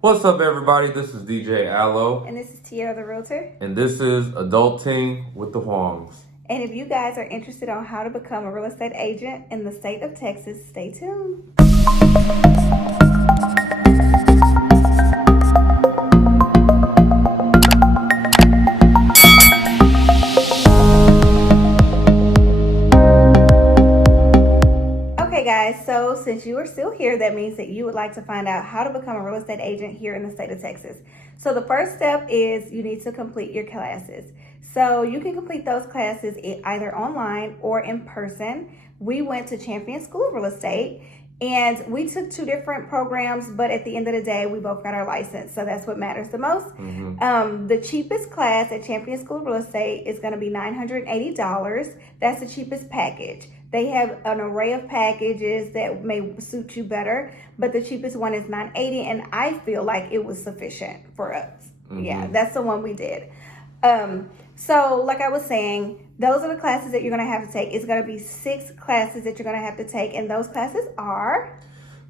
What's up, everybody? This is DJ Allo. And this is Tierra the Realtor. And this is Adulting with the Huangs. And if you guys are interested on how to become a real estate agent in the state of Texas, stay tuned. Okay guys, so since you are still here, that means that you would like to find out how to become a real estate agent here in the state of Texas. So the first step is you need to complete your classes. So you can complete those classes either online or in person. We went to Champion School of Real Estate and we took two different programs, but at the end of the day, we both got our license. So that's what matters the most. The cheapest class at Champion School of Real Estate is going to be $980. That's the cheapest package. They have an array of packages that may suit you better, but the cheapest one is $980, and I feel like it was sufficient for us. Yeah, that's the one we did. So like I was saying, those are the classes that you're going to have to take. It's going to be 6 classes that you're going to have to take, and those classes are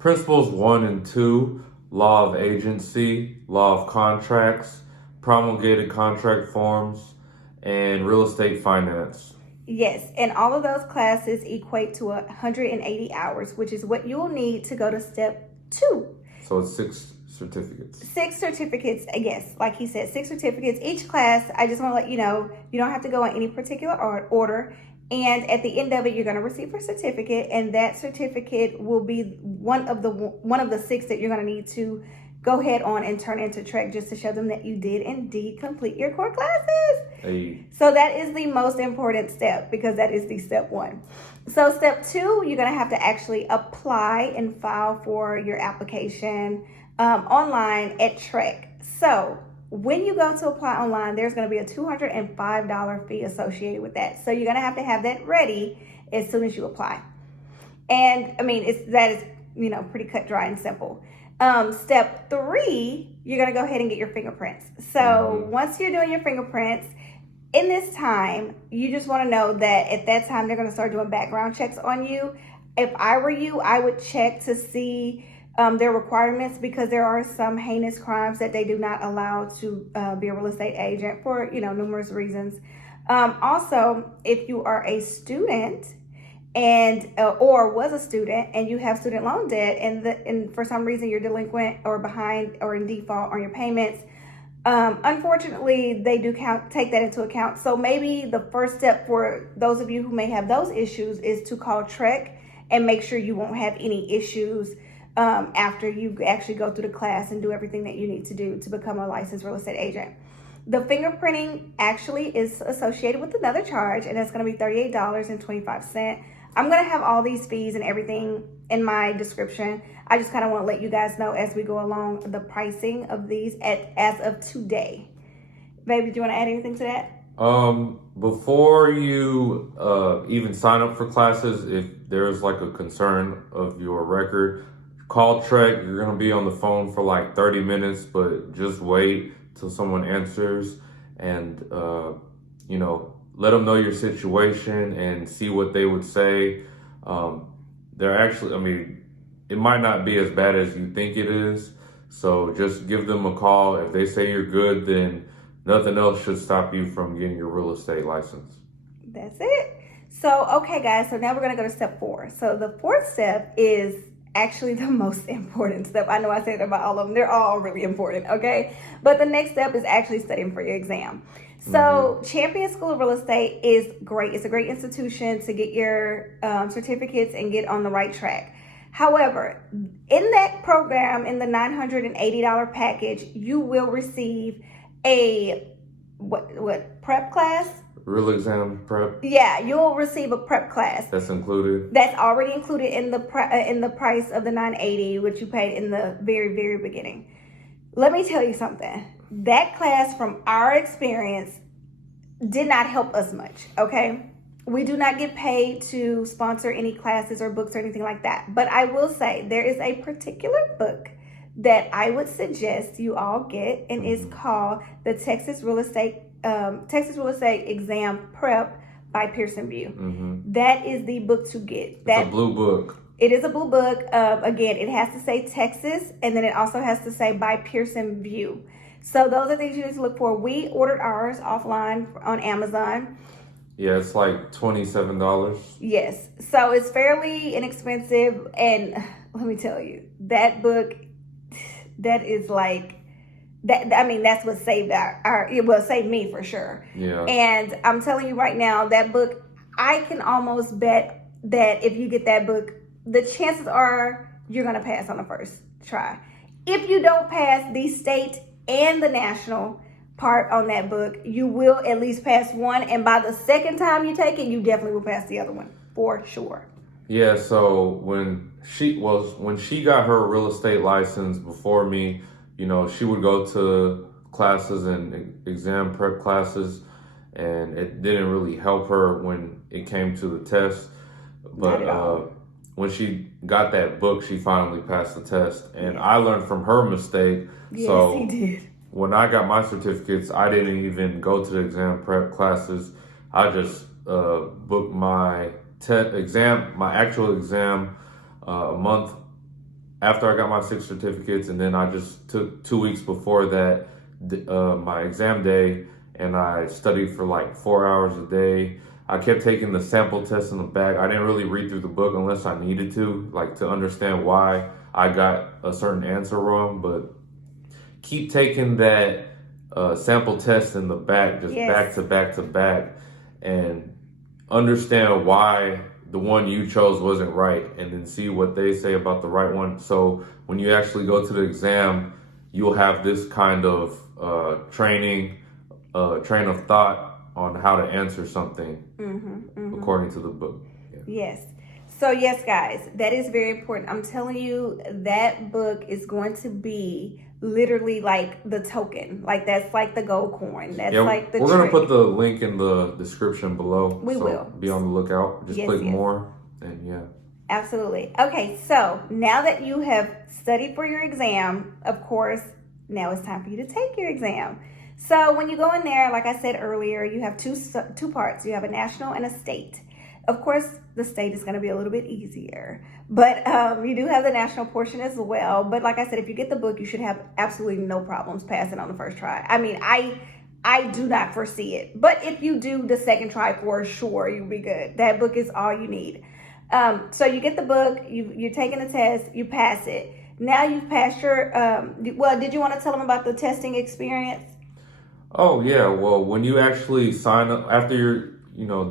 Principles 1 and 2, Law of Agency, Law of Contracts, Promulgated Contract Forms, and Real Estate Finance. Yes, and all of those classes equate to 180 hours, which is what you will need to go to step 2. So it's 6 certificates. 6 certificates, yes, like he said, 6 certificates. Each class, I just want to let you know, you don't have to go in any particular order. And at the end of it, you're going to receive a certificate, and that certificate will be one of the 6 that you're going to need to go ahead on and turn into TREC, just to show them that you did indeed complete your core classes. Hey. So that is the most important step, because that is the step 1. So step 2, you're going to have to actually apply and file for your application online at TREC. So when you go to apply online, there's going to be a $205 fee associated with that. So you're going to have that ready as soon as you apply. And I mean, that is pretty cut, dry, and simple. Step 3, you're going to go ahead and get your fingerprints. So once you're doing your fingerprints, in this time, you just want to know that at that time, they're going to start doing background checks on you. If I were you, I would check to see their requirements, because there are some heinous crimes that they do not allow to be a real estate agent for, numerous reasons. Also, if you are a student and or was a student and you have student loan debt, and for some reason you're delinquent or behind or in default on your payments, unfortunately they do take that into account. So maybe the first step for those of you who may have those issues is to call TREC and make sure you won't have any issues after you actually go through the class and do everything that you need to do to become a licensed real estate agent. The fingerprinting actually is associated with another charge, and it's going to be $38.25. I'm going to have all these fees and everything in my description. I just kind of want to let you guys know as we go along the pricing of these as of today. Baby, do you want to add anything to that? Before you even sign up for classes, if there's like a concern of your record, call TREC. You're going to be on the phone for like 30 minutes, but just wait till someone answers and, let them know your situation and see what they would say. They're actually, it might not be as bad as you think it is. So just give them a call. If they say you're good, then nothing else should stop you from getting your real estate license. That's it. So, okay, guys, so now we're going to go to step 4. So the 4th step is actually the most important step. I know I said about all of them. They're all really important, okay? But the next step is actually studying for your exam. So Champion School of Real Estate is great. It's a great institution to get your certificates and get on the right track. However, in that program, in the $980 package, you will receive a prep class? Real exam prep? Yeah, you'll receive a prep class. That's included? That's already included in the price of the $980, which you paid in the very, very beginning. Let me tell you something. That class, from our experience, did not help us much, okay? We do not get paid to sponsor any classes or books or anything like that. But I will say there is a particular book that I would suggest you all get, and it's called the Texas Real Estate Exam Prep by Pearson View. That is the book to get. It's a blue book. It is a blue book. Again, it has to say Texas, and then it also has to say by Pearson View. So those are things you need to look for. We ordered ours offline on Amazon. Yeah, it's like $27. Yes. So it's fairly inexpensive. And let me tell you, that book, that is like, that. I mean, that's what saved it will save me for sure. Yeah. And I'm telling you right now, that book, I can almost bet that if you get that book, the chances are you're going to pass on the first try. If you don't pass the state and the national part on that book, you will at least pass one, and by the second time you take it, you definitely will pass the other one for sure. Yeah, so when she got her real estate license before me, you know, she would go to classes and exam prep classes, and it didn't really help her when it came to the test. But when she got that book, she finally passed the test, and I learned from her mistake. Yes, so he did. When I got my certificates, I didn't even go to the exam prep classes. I just booked my actual exam a month after I got my 6 certificates, and then I just took 2 weeks before that my exam day, and I studied for like 4 hours a day. I kept taking the sample test in the back. I didn't really read through the book unless I needed to, like to understand why I got a certain answer wrong, but keep taking that sample test in the back, just back to back to back, and understand why the one you chose wasn't right, and then see what they say about the right one. So when you actually go to the exam, you'll have this kind of train of thought on how to answer something according to the book. Yeah. Yes. So yes, guys, that is very important. I'm telling you, that book is going to be literally like the token. Like that's like the gold coin. That's like the We're going to put the link in the description below. We will. Be on the lookout. Just click more and yeah. Absolutely. Okay, so now that you have studied for your exam, of course, now it's time for you to take your exam. So when you go in there, like I said earlier, you have two parts. You have a national and a state. Of course, the state is going to be a little bit easier, but you do have the national portion as well. But like I said, if you get the book, you should have absolutely no problems passing on the first try. I mean, I do not foresee it, but if you do the second try, for sure, you'll be good. That book is all you need. So you get the book, you're taking the test, you pass it. Now you've passed your, well, did you want to tell them about the testing experience? Oh yeah, well, when you actually sign up, after you're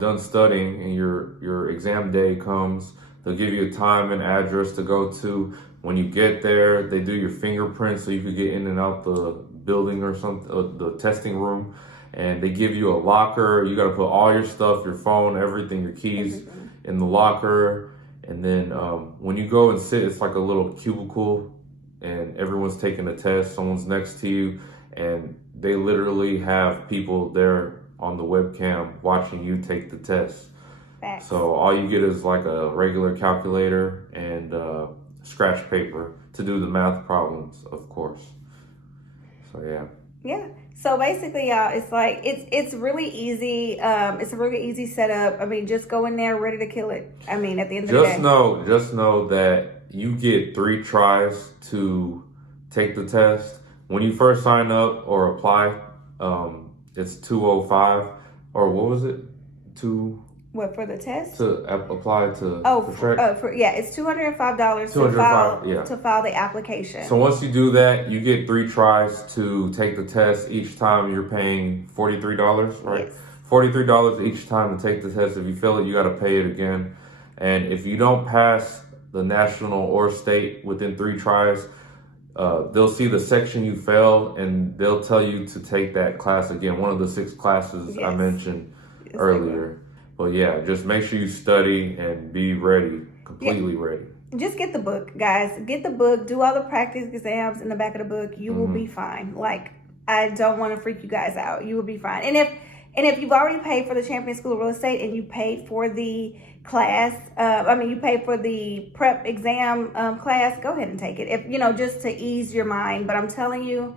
done studying and your exam day comes, they'll give you a time and address to go to. When you get there, they do your fingerprints so you can get in and out the building or something, the testing room, and they give you a locker. You got to put all your stuff, your phone, everything, your keys in the locker. And then when you go and sit, it's like a little cubicle, and everyone's taking a test. Someone's next to you, and they literally have people there on the webcam watching you take the test. Facts. So all you get is like a regular calculator and scratch paper to do the math problems, of course. So yeah. Yeah. So basically, y'all, it's like it's really easy. It's a really easy setup. I mean, just go in there ready to kill it. I mean, at the end of the day. Just know that you get 3 tries to take the test. When you first sign up or apply, it's $205, or what was it? What, for the test? To apply to TREC? It's $205 to file the application. So once you do that, you get 3 tries to take the test. Each time you're paying $43, right? Yes. $43 each time to take the test. If you fail it, you got to pay it again. And if you don't pass the national or state within 3 tries, they'll see the section you failed, and they'll tell you to take that class again, one of the 6 classes I mentioned earlier. But yeah, just make sure you study and be ready, completely ready. Just get the book, guys. Get the book. Do all the practice exams in the back of the book. You will be fine. Like, I don't want to freak you guys out. You will be fine. And if you've already paid for the Champion School of Real Estate and you paid for the class, you paid for the prep exam class, go ahead and take it. If just to ease your mind. But I'm telling you,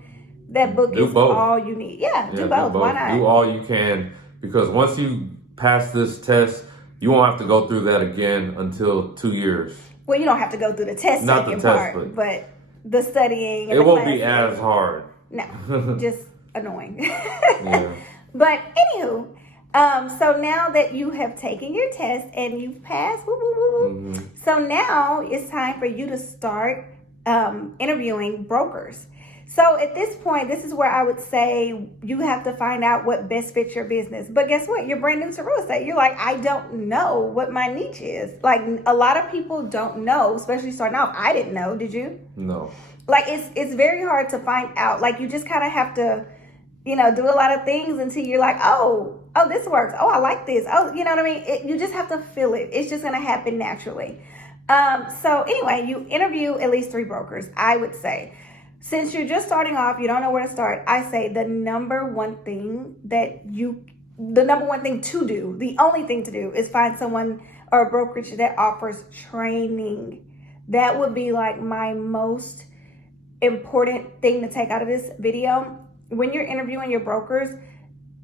that book is all you need. Yeah, do both. Why not? Do all you can, because once you pass this test, you won't have to go through that again until 2 years. Well, you don't have to go through the test Not the taking test, part, but the studying. And it the won't be classes. as hard. No, just annoying. Yeah. But anywho, so now that you have taken your test and you've passed, woo, woo, woo, woo, so now it's time for you to start interviewing brokers. So at this point, this is where I would say you have to find out what best fits your business. But guess what? You're brand new to real estate. You're like, I don't know what my niche is. Like a lot of people don't know, especially starting off. I didn't know. Did you? No. Like it's very hard to find out. Like you just kind of have to, do a lot of things until you're like, oh, this works. Oh, I like this. Oh, you know what I mean? You just have to feel it. It's just going to happen naturally. So anyway, you interview at least 3 brokers, I would say. Since you're just starting off, you don't know where to start, I say the number one thing to do, the only thing to do is find someone or a brokerage that offers training. That would be like my most important thing to take out of this video. When you're interviewing your brokers,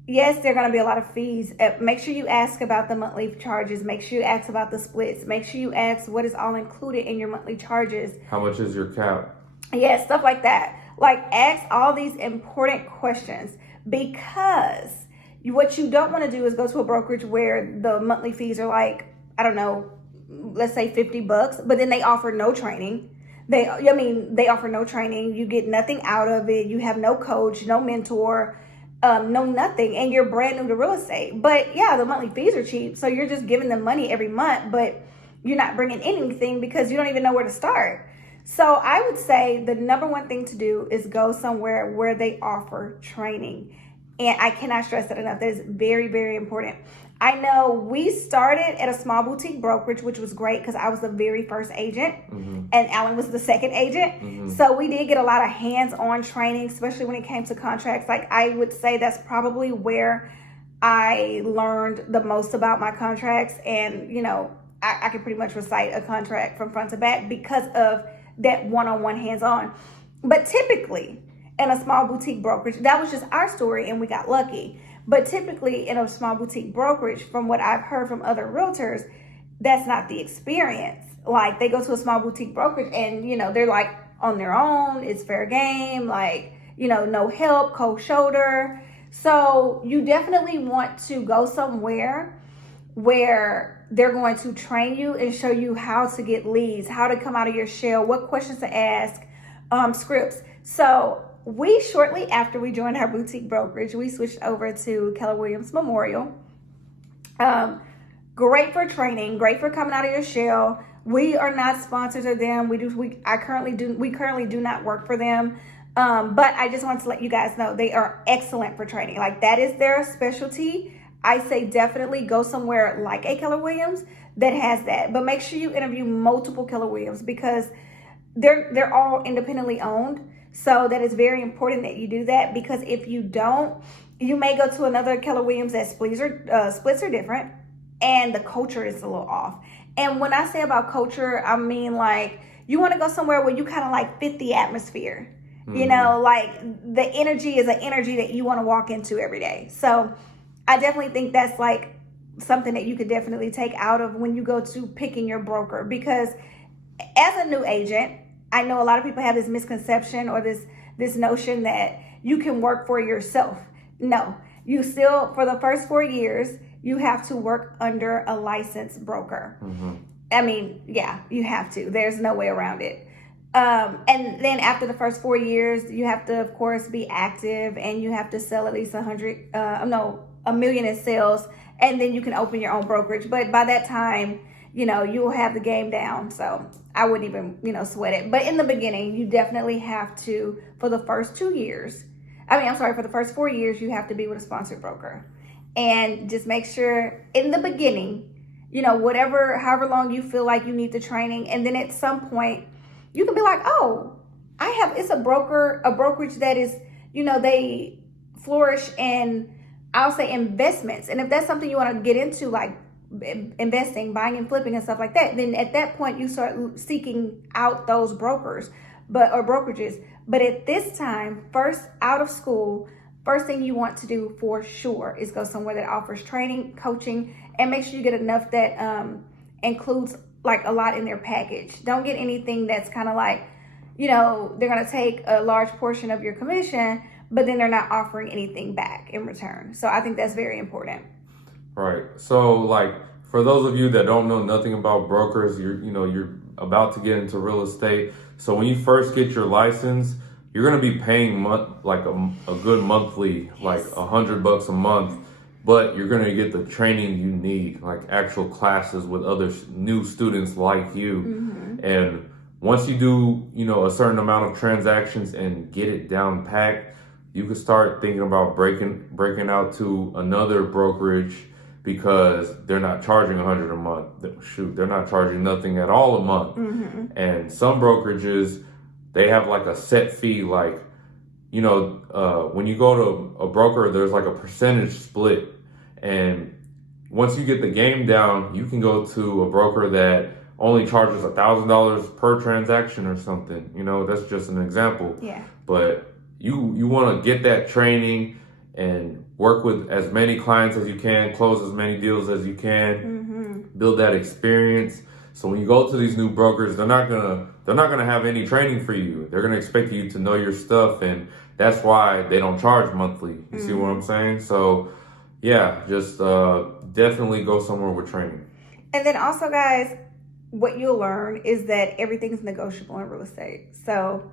yes, there are going to be a lot of fees. Make sure you ask about the monthly charges. Make sure you ask about the splits. Make sure you ask what is all included in your monthly charges. How much is your cap? Yeah, stuff like that. Like ask all these important questions, because what you don't want to do is go to a brokerage where the monthly fees are like, I don't know, let's say $50, but then they offer no training. They offer no training. You get nothing out of it. You have no coach, no mentor, no nothing, and you're brand new to real estate. But yeah, the monthly fees are cheap, so you're just giving them money every month, but you're not bringing in anything because you don't even know where to start. So I would say the number one thing to do is go somewhere where they offer training. And I cannot stress that enough. That is very, very important. I know we started at a small boutique brokerage, which was great because I was the very first agent and Alan was the second agent. So we did get a lot of hands-on training, especially when it came to contracts. Like I would say that's probably where I learned the most about my contracts. And, I could pretty much recite a contract from front to back because of that one-on-one hands-on. But typically in a small boutique brokerage, that was just our story and we got lucky. But typically in a small boutique brokerage, from what I've heard from other realtors, that's not the experience. Like they go to a small boutique brokerage and, they're like on their own. It's fair game, like, no help, cold shoulder. So you definitely want to go somewhere where they're going to train you and show you how to get leads, how to come out of your shell, what questions to ask, scripts. So we, shortly after we joined our boutique brokerage, we switched over to Keller Williams Memorial. Great for training, great for coming out of your shell. We are not sponsors of them. We currently do not work for them. But I just wanted to let you guys know they are excellent for training. Like that is their specialty. I say definitely go somewhere like a Keller Williams that has that. But make sure you interview multiple Keller Williams because they're all independently owned. So that is very important that you do that, because if you don't, you may go to another Keller Williams that splits are different and the culture is a little off. And when I say about culture, I mean like you want to go somewhere where you kind of like fit the atmosphere. Like the energy is an energy that you want to walk into every day. So I definitely think that's like something that you could definitely take out of when you go to picking your broker, because as a new agent, I know a lot of people have this misconception or this notion that you can work for yourself. No, you still, for the first 4 years, you have to work under a licensed broker. I mean, yeah, you have to. There's no way around it. And then after the first 4 years, you have to, of course, be active and you have to sell at least $1 million in sales, and then you can open your own brokerage. But by that time, you'll have the game down. So I wouldn't even, sweat it. But in the beginning, you definitely have to, for the first 4 years, you have to be with a sponsored broker. And just make sure in the beginning, however long you feel like you need the training. And then at some point, you can be like, oh, it's a brokerage that is, they flourish in, I'll say, investments. And if that's something you want to get into, like investing, buying and flipping and stuff like that, then at that point you start seeking out those brokers or brokerages. But at this time, first out of school, first thing you want to do for sure is go somewhere that offers training, coaching, and make sure you get enough that includes like a lot in their package. Don't get anything that's kind of like, you know, they're going to take a large portion of your commission, but then they're not offering anything back in return. So I think that's very important. Right. So like for those of you that don't know nothing about brokers, you're about to get into real estate. So when you first get your license, you're gonna be paying a good monthly, like $100 a month, but you're gonna get the training you need, like actual classes with other new students like you. And once you do, a certain amount of transactions and get it down packed, you can start thinking about breaking out to another brokerage, because they're not charging $100 a month. Shoot, they're not charging nothing at all a month. And some brokerages, they have like a set fee, like, when you go to a broker, there's like a percentage split. And once you get the game down, you can go to a broker that only charges $1,000 per transaction or something. That's just an example. Yeah. But you want to get that training and work with as many clients as you can, close as many deals as you can, build that experience. So when you go to these new brokers, they're not gonna have any training for you. They're gonna expect you to know your stuff, and that's why they don't charge monthly. You see what I'm saying? So yeah, just definitely go somewhere with training. And then also, guys, what you'll learn is that everything's negotiable in real estate. So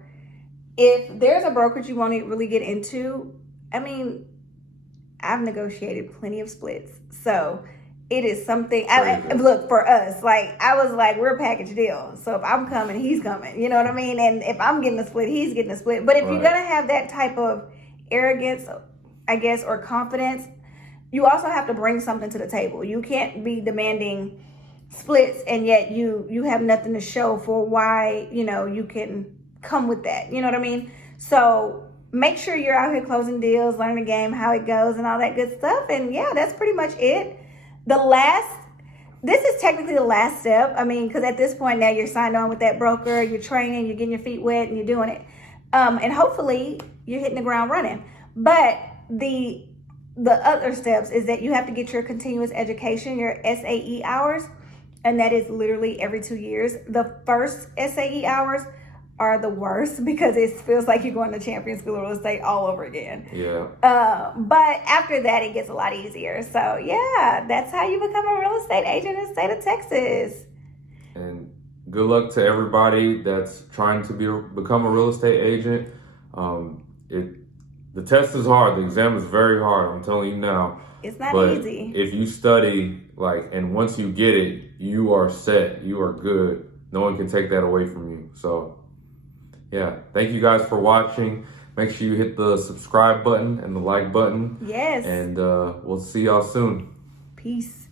if there's a brokerage you want to really get into, I mean, I've negotiated plenty of splits. So it is something, look, for us, like, I was like, we're a package deal. So if I'm coming, he's coming. You know what I mean? And if I'm getting a split, he's getting a split. But if you're going to have that type of arrogance, I guess, or confidence, you also have to bring something to the table. You can't be demanding splits and yet you have nothing to show for why, you can come with that. You know what I mean? So make sure you're out here closing deals, learn the game, how it goes, and all that good stuff. And yeah, that's pretty much it. This is technically the last step. I mean, because at this point now you're signed on with that broker, you're training, you're getting your feet wet, and you're doing it. And hopefully you're hitting the ground running. But the other steps is that you have to get your continuous education, your SAE hours, and that is literally every 2 years. The first SAE hours are the worst because it feels like you're going to Champion School of Real Estate all over again. Yeah. But after that, it gets a lot easier. So yeah, that's how you become a real estate agent in the state of Texas. And good luck to everybody that's trying to become a real estate agent. The test is hard. The exam is very hard. I'm telling you now. It's not easy. If you study, and once you get it, you are set. You are good. No one can take that away from you. So yeah, thank you guys for watching. Make sure you hit the subscribe button and the like button. Yes. And we'll see y'all soon. Peace.